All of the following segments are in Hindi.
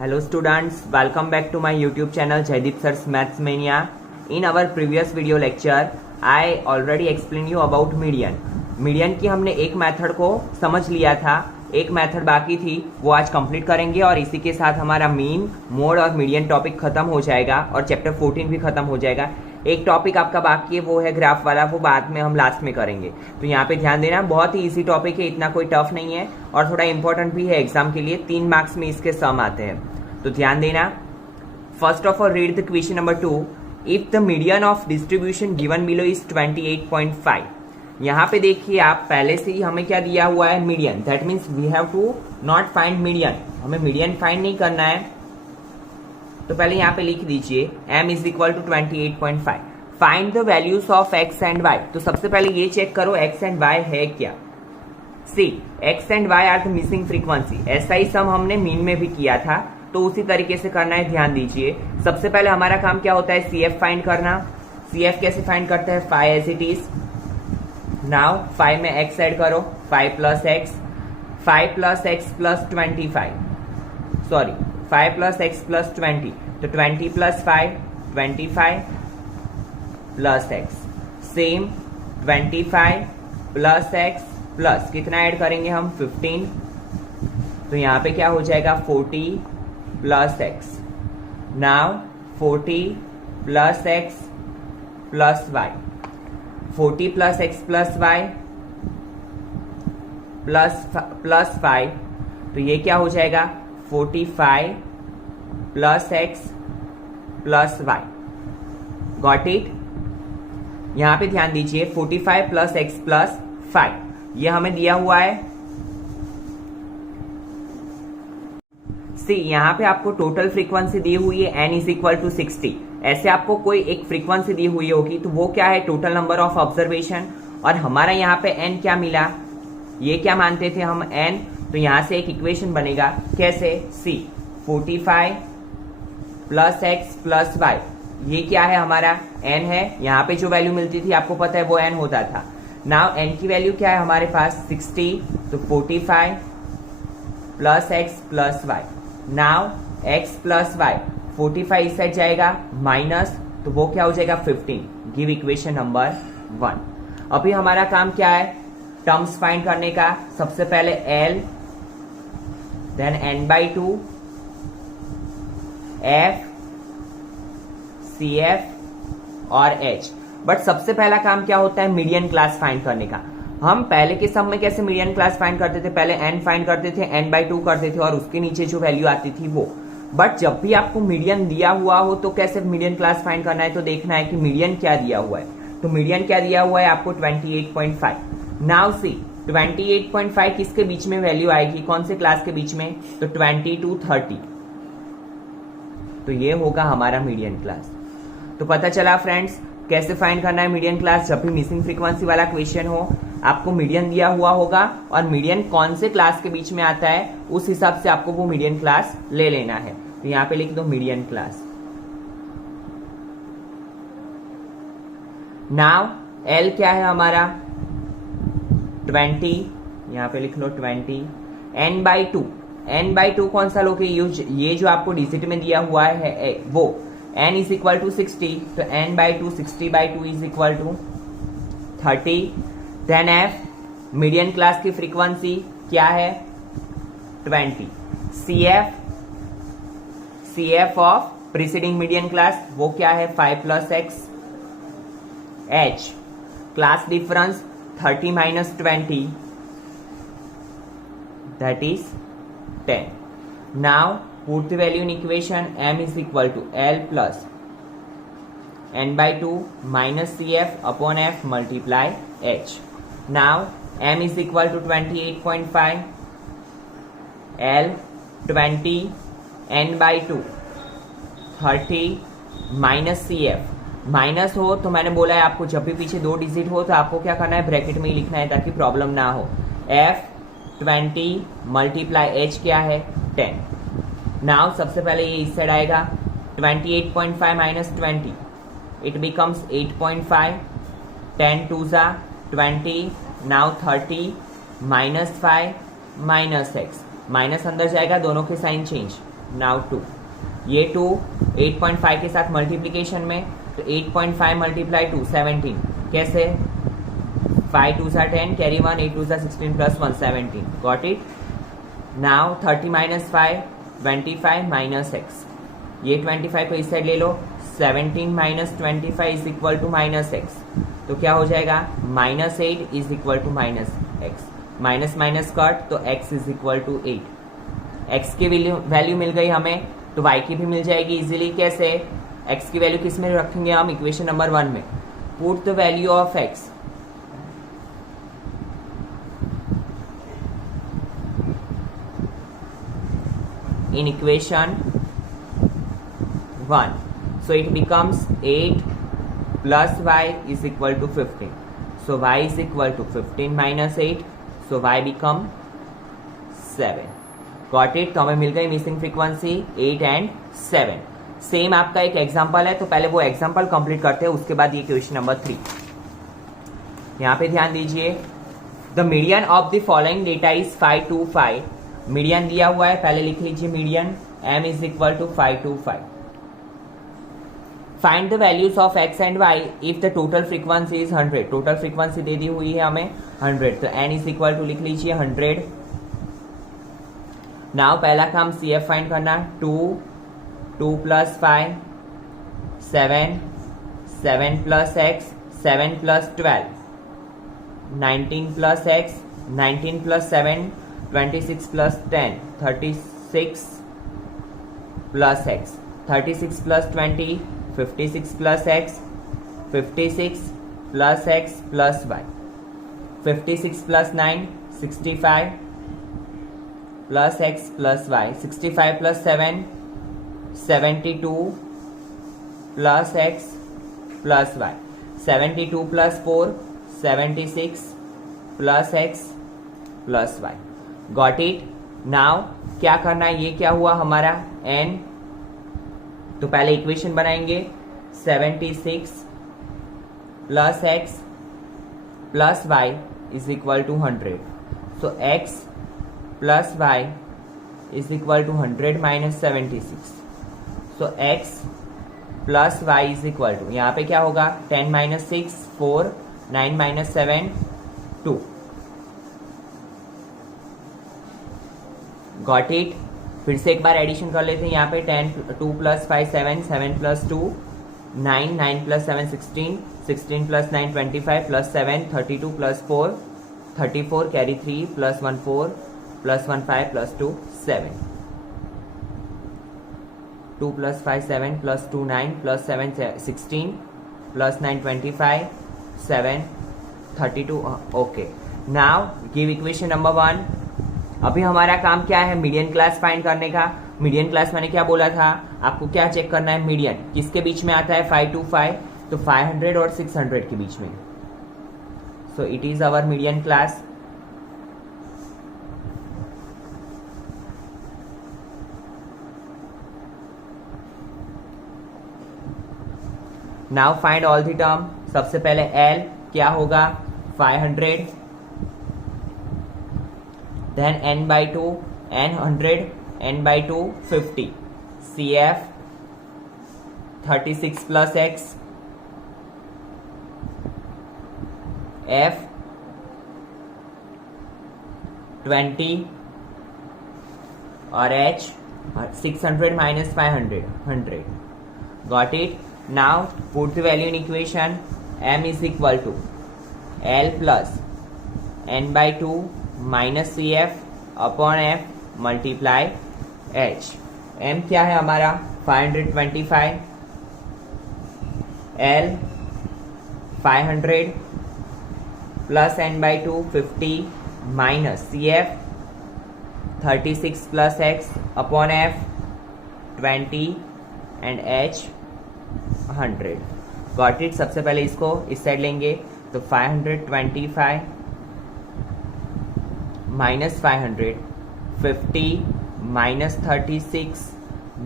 Hello students, welcome back to my YouTube channel Jaideep Sir's Maths Mania. In our previous video lecture, I already explained you about median. Median की हमने एक मेथड को समझ लिया था, एक मेथड बाकी थी, वो आज कंप्लीट करेंगे और इसी के साथ हमारा मीन, मोड और मीडियन टॉपिक खत्म हो जाएगा और चैप्टर 14 भी खत्म हो जाएगा। एक टॉपिक आपका बाकी है, वो है ग्राफ वाला, वो बाद में हम लास्ट में करेंगे। तो यहाँ पे ध्यान देना, बहुत ही इजी टॉपिक है, इतना कोई टफ नहीं है और थोड़ा इंपॉर्टेंट भी है एग्जाम के लिए। 3 मार्क्स में इसके सम आते हैं, तो ध्यान देना। First of all read the question number 2। If the median of distribution given below is 28.5। यहाँ पे देखिए आप, पहले से ही हमें क्या दिया हुआ है, median. That means we have to not find median, हमें मीडियन फाइंड नहीं करना है। तो पहले यहाँ पे लिख दीजिए m is equal to 28.5। Find the values of x and y। तो सबसे पहले ये चेक करो x एंड y है क्या। See x and y are the missing frequency. ऐसा ही सम हमने मीन में भी किया था, तो उसी तरीके से करना है, ध्यान दीजिए। सबसे पहले हमारा काम क्या होता है, CF फाइंड करना। CF कैसे फाइंड करते हैं, 5 एज इट इज। नाउ 5 में x ऐड करो, 5 plus x, 5 plus x plus 25, sorry 5 plus x plus 20, तो 20 plus 5 25 plus x, same 25 plus x plus कितना ऐड करेंगे हम, 15। तो यहाँ पे क्या हो जाएगा, 40 plus x। Now 40 plus x plus y, 40 plus x plus y plus 5, तो ये क्या हो जाएगा, 45 plus x plus y। Got it. यहां पे ध्यान दीजिए, 45 प्लस x प्लस 5 ये हमें दिया हुआ है। सी यहां पे आपको टोटल फ्रीक्वेंसी दी हुई है n इज इक्वल टू 60। ऐसे आपको कोई एक फ्रीक्वेंसी दी हुई होगी, तो वो क्या है, टोटल नंबर ऑफ ऑब्जर्वेशन। और हमारा यहाँ पे n क्या मिला, ये क्या मानते थे हम n, तो यहां से एक इक्वेशन बनेगा, कैसे, सी 45 प्लस x प्लस y, ये क्या है हमारा n है। यहाँ पे जो वैल्यू मिलती थी आपको पता है वो n होता था। नाउ n की वैल्यू क्या है हमारे पास, 60, तो 45 plus x plus y। Now x plus y, 45 इस साइड जाएगा माइनस, तो वो क्या हो जाएगा 15। Give equation number 1। अभी हमारा काम क्या है, टर्म्स फाइंड करने का। सबसे पहले L, then n/2, F, CF और H। बट सबसे पहला काम क्या होता है, मीडियन क्लास फाइंड करने का। हम पहले के सम में कैसे मीडियन क्लास फाइंड करते थे, पहले n फाइंड करते थे, n/2 करते थे और उसके नीचे जो वैल्यू आती थी वो। बट जब भी आपको मीडियन दिया हुआ हो तो कैसे मीडियन क्लास फाइंड करना है, तो देखना है कि मीडियन क्या दिया हुआ है। तो मीडियन क्या दिया हुआ है आपको, 28.5। नाउ सी 28.5 किसके बीच में वैल्यू आएगी, कौन से क्लास के बीच में, तो 20 to 30, तो ये होगा हमारा मीडियन क्लास। तो पता चला फ्रेंड्स कैसे फाइंड करना है मीडियन क्लास। जब भी मिसिंग फ्रीक्वेंसी वाला क्वेश्चन हो, आपको मीडियन दिया हुआ होगा और मीडियन कौन से क्लास के बीच में आता है, उस हिसाब से आपको वो मीडियन क्लास ले लेना है। तो यहाँ पे लिख दो मीडियन क्लास। नाउ L क्या है हमारा, 20, यहाँ पे लिख लो 20, n/2, n/2 कौन सा लोगे, ये जो आपको डिजिट में दिया हुआ है वो n इज इक्वल टू 60, तो n/2 60/2 is equal to 30। Then F median class की फ्रीक्वेंसी क्या है, 20। CF of preceding median class वो क्या है, 5 plus x। H class difference 30 minus 20, that is 10। Now put the value in equation, m is equal to L plus n/2 minus CF upon F multiply H. Now m is equal to 28.5, L 20, n/2 30 minus CF। Minus हो तो मैंने बोला है आपको, जब भी पीछे 2 डिजिट हो तो आपको क्या करना है, ब्रैकेट में ही लिखना है ताकि प्रॉब्लम ना हो। F 20 मल्टीप्लाई H क्या है, 10। नाउ सबसे पहले ये इस साइड आएगा, 28.5 माइनस 20, इट बिकम्स 8.5, 10 2 जा 20, नाउ 30 -5 -x, माइनस अंदर जाएगा, दोनों के साइन चेंज, नाउ 2, ये 2 8.5 के साथ मल्टीप्लीकेशन में, तो 8.5 मल्टीप्लाई 2 17, कैसे 5 2 सा 10, कैरी 1, 8 2 सा 16 plus 1 17, got it. Now 30 minus 5 25 minus x, ये 25 को इस साइड ले लो, 17 minus 25 is equal to minus x, तो क्या हो जाएगा minus 8 is equal to minus x, minus minus cut, तो x is equal to 8। x की वैल्यू मिल गई हमें, तो y की भी मिल जाएगी इजीली। कैसे, x की वैल्यू किस में रखेंगे हम, इक्वेशन नंबर 1 में। Put the value of x in equation 1, so it becomes 8 plus y is equal to 15, so y is equal to 15 minus 8, so y become 7, got it। तो हमें मिल गई मिसिंग फ्रीक्वेंसी 8 एंड 7। सेम आपका एक एग्जांपल है, तो पहले वो एग्जांपल कंप्लीट करते हैं, उसके बाद ये क्वेश्चन नंबर 3। यहाँ पे ध्यान दीजिए, the median of the following data is 5 2 5, median दिया हुआ है, पहले लिख लीजिए median m is equal to 5 2 5। Find the values of x and y if the total frequency is 100, total frequency दे दी हुई है हमें 100, तो n इज इक्वल टू लिख लीजिए 100। नाउ पहला काम CF फाइंड करना, 2 2 plus 5 7 7 plus x 7 plus 12 19 plus x 19 plus 7 26 plus 10 36 plus x 36 plus 20 56 plus x 56 plus x plus y 56 plus 9 65 plus x plus y 65 plus 7 72 plus x plus y 72 plus 4 76 plus x plus y, got it. Now क्या करना है, ये क्या हुआ हमारा n, तो पहले इक्वेशन बनाएंगे 76 plus x plus y is equal to 100, so x plus y is equal to 100 minus 76, so x plus y is equal to, यहाँ पे क्या होगा 10 माइनस 6 4 9 माइनस 7 2, गॉट इट। फिर से एक बार एडिशन कर लेते हैं, यहाँ पे 10 2 plus 5 7 7 plus 2 9 9 plus 7 16 16 plus 9 25 plus 7 32 plus 4 34 carry 3 plus 1 4 plus 1 5 plus 2 7 2 plus 5 7 plus 2 9 plus 7 16 plus 9 25 7 32, okay. Now give equation number 1। अभी हमारा काम क्या है, मीडियन क्लास फाइंड करने का। मीडियन क्लास मैंने क्या बोला था, आपको क्या चेक करना है, मीडियन किसके बीच में आता है 5 to 5, तो 500 और 600 के बीच में, so it is our median class. Now find all the term. सबसे पहले L क्या होगा 500, then n by 2 n 100 n by 2 50, CF 36 plus x, F 20 और H 600 minus 500 100, got it। Now put the value in equation, m is equal to L plus n by 2 minus CF upon F multiply H। M क्या है हमारा 525, L 500 plus n by 2 50 minus CF 36 plus x upon F 20 and H 100, got it. सबसे पहले इसको इस साइड लेंगे, तो 525 minus 500 50 minus 36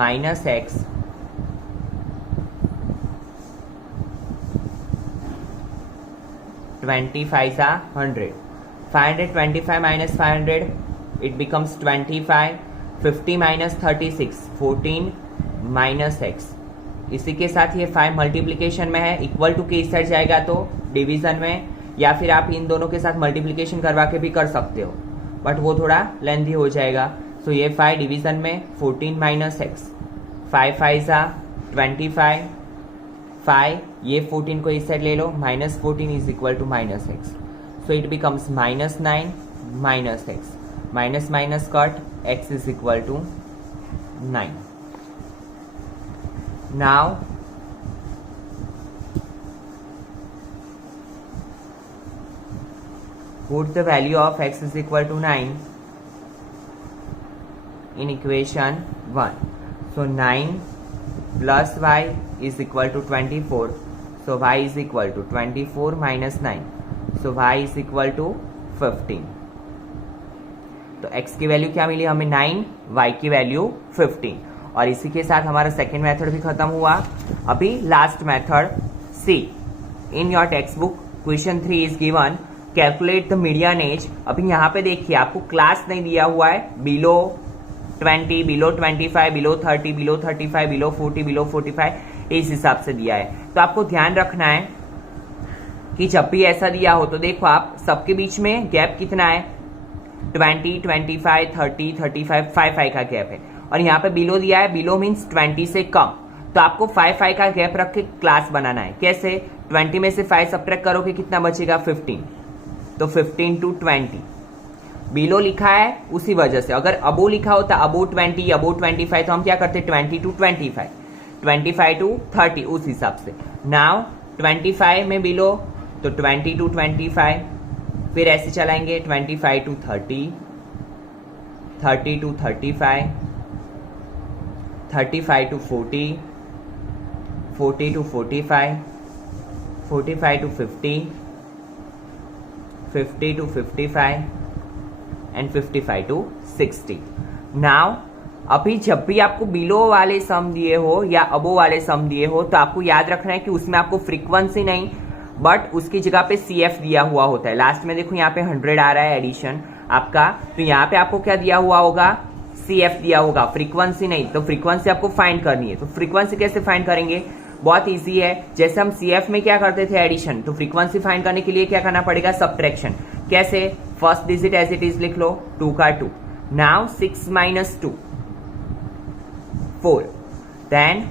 minus x 25 100, 525 minus 500 it becomes 25, 50 minus 36, 14 minus x. इसी के साथ ये 5 मल्टीप्लीकेशन में है, इक्वल टू के इस साइड जाएगा तो डिवीजन में, या फिर आप इन दोनों के साथ मल्टीप्लीकेशन करवा के भी कर सकते हो, बट वो थोड़ा लेंथी हो जाएगा। सो ये 5 डिवीजन में 14 माइनस एक्स, 5 5 25, 5 ये 14 को इस साइड ले लो, minus 14 is equal to minus x. So it becomes minus 9 minus x, minus minus cut, x is equal to 9। Now put the value of x is equal to 9 in equation 1. So 9 plus y is equal to 24. So y is equal to 24 minus 9. So y is equal to 15. तो x की वैल्यू क्या मिली हमें 9, y की वैल्यू 15। और इसी के साथ हमारा सेकेंड मेथड भी खत्म हुआ। अभी last method C. In your text book question 3 is given calculate the median age. अभी यहाँ पे देखिए आपको क्लास नहीं दिया हुआ है, below 20, below 25, below 30, below 35, below 40, below 45 इस हिसाब से दिया है। तो आपको ध्यान रखना है कि जब भी ऐसा दिया हो तो देखो आप सबके बीच में गैप कितना है, 20, 25, 30, 35, 5 का गैप है। और यहाँ पे बिलो दिया है, बिलो मीन्स 20 से कम, तो आपको 5 का गैप रख के क्लास बनाना है। कैसे? 20 में से 5 सब्ट्रैक्ट करोगे कितना बचेगा? 15। तो 15 to 20 बिलो लिखा है उसी वजह से। अगर अबो लिखा होता अबो 20, अबो 25, तो हम क्या करते 20 to 25, 25 to 30 उस हिसाब से। नाउ 25 में बिलो तो 20 to 25, फिर ऐसे चलाएंगे 25 to 30, 30 to 35, 35 to 40, 40 to 45, 45 to 50, 50 to 55 and 55 to 60। Now अभी जब भी आपको बिलो वाले सम दिए हो या अबो वाले सम दिए हो तो आपको याद रखना है कि उसमें आपको फ्रीक्वेंसी नहीं बट उसकी जगह पे CF दिया हुआ होता है। लास्ट में देखो यहाँ पे 100 आ रहा है एडिशन आपका, तो यहाँ पे आपको क्या दिया हुआ होगा? CF दिया होगा, फ्रीक्वेंसी नहीं। तो फ्रीक्वेंसी आपको फाइंड करनी है। तो फ्रीक्वेंसी कैसे फाइंड करेंगे? बहुत इजी है। जैसे हम CF में क्या करते थे एडिशन, तो फ्रीक्वेंसी फाइंड करने के लिए क्या करना पड़ेगा? सब्ट्रैक्शन। कैसे? First digit as it is लिख लो, 2 का 2। Now 6 minus 2 4, then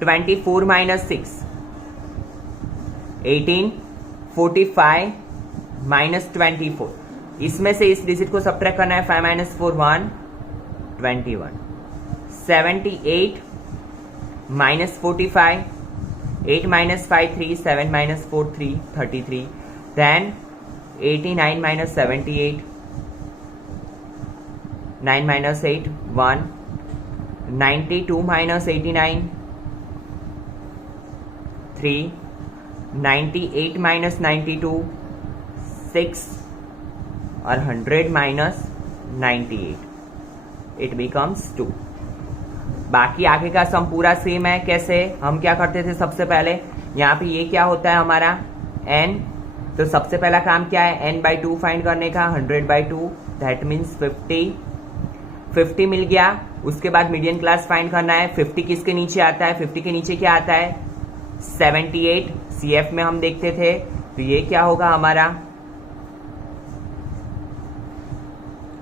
24 minus 6 18, 45 minus 24। इसमें से इस डिजिट को सब्ट्रैक्ट करना है। 5 minus 4 1, 21, 78 minus 45, 8 minus 5 3, 7 minus 4 3, 33, then 89 minus 78, 9 minus 8 1, 92 minus 89 3, 98 minus 92 6 और 100 minus 98, इट बिकम्स 2। बाकी आगे का सम पूरा सेम है। कैसे? हम क्या करते थे सबसे पहले, यहाँ पे ये क्या होता है हमारा n, तो सबसे पहला काम क्या है? n/2 फाइंड करने का। 100/2 दैट मीन्स 50। 50 मिल गया। उसके बाद मीडियन क्लास फाइंड करना है। 50 किसके नीचे आता है? 50 के नीचे क्या आता है? 78। CF में हम देखते थे, तो ये क्या होगा हमारा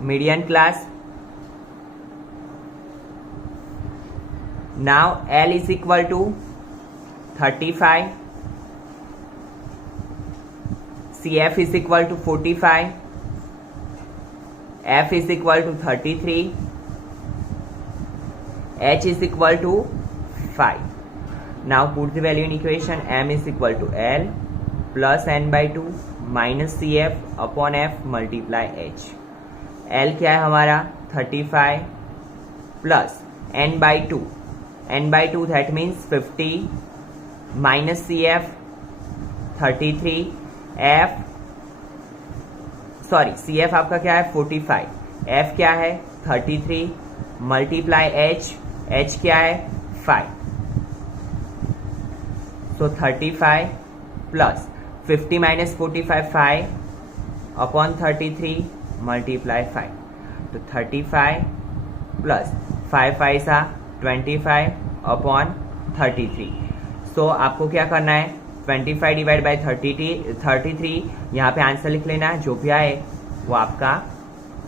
median class. Now L is equal to 35, CF is equal to 45, F is equal to 33, H is equal to 5. Now put the value in equation. M is equal to L plus n/2 minus CF upon F multiply H. L क्या है हमारा? 35 plus n/2, n/2 that means 50 minus CF 33, F sorry CF आपका क्या है? 45, F क्या है? 33 मल्टीप्लाई H, H क्या है? 5। तो 35 प्लस 50 माइनस 45 5 अपॉन 33 मल्टीप्लाई 5, तो 35 प्लस 5 5 25 अपॉन 33। सो आपको क्या करना है, 25 डिवाइड बाई 33, यहाँ पे आंसर लिख लेना है, जो भी आए वो आपका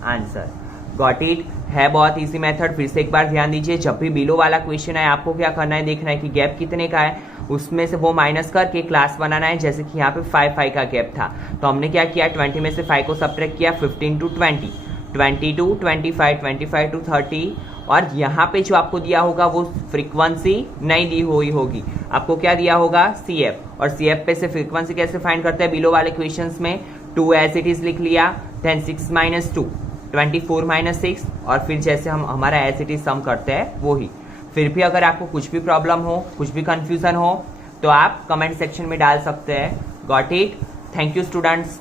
आंसर। Got it. है बहुत इजी मेथड। फिर से एक बार ध्यान दीजिए, जब भी बिलो वाला क्वेश्चन है आपको क्या करना है, देखना है कि गैप कितने का है, उसमें से वो माइनस करके क्लास बनाना है। जैसे कि यहाँ पे 5 5 का गैप था, तो हमने क्या किया, 20 में से 5 को सब्ट्रैक्ट किया, 15 टू 20, 20 टू 25, 25 टू 30। और यहाँ पे जो आपको दिया होगा वो फ्रीक्वेंसी नहीं दी हुई होगी, आपको क्या दिया होगा, CF। और CF पे से फ्रीक्वेंसी कैसे फाइंड करते हैं, बिलो वाले क्वेश्चंस में 2 एज इट इज लिख लिया, देन 6 - 2 24 - 6, और फिर जैसे हम हमारा एज इट इज सम करते हैं वो ही। फिर भी अगर आपको कुछ भी प्रॉब्लम हो, कुछ भी कंफ्यूजन हो, तो आप कमेंट सेक्शन में डाल सकते हैं। Got it. Thank you students.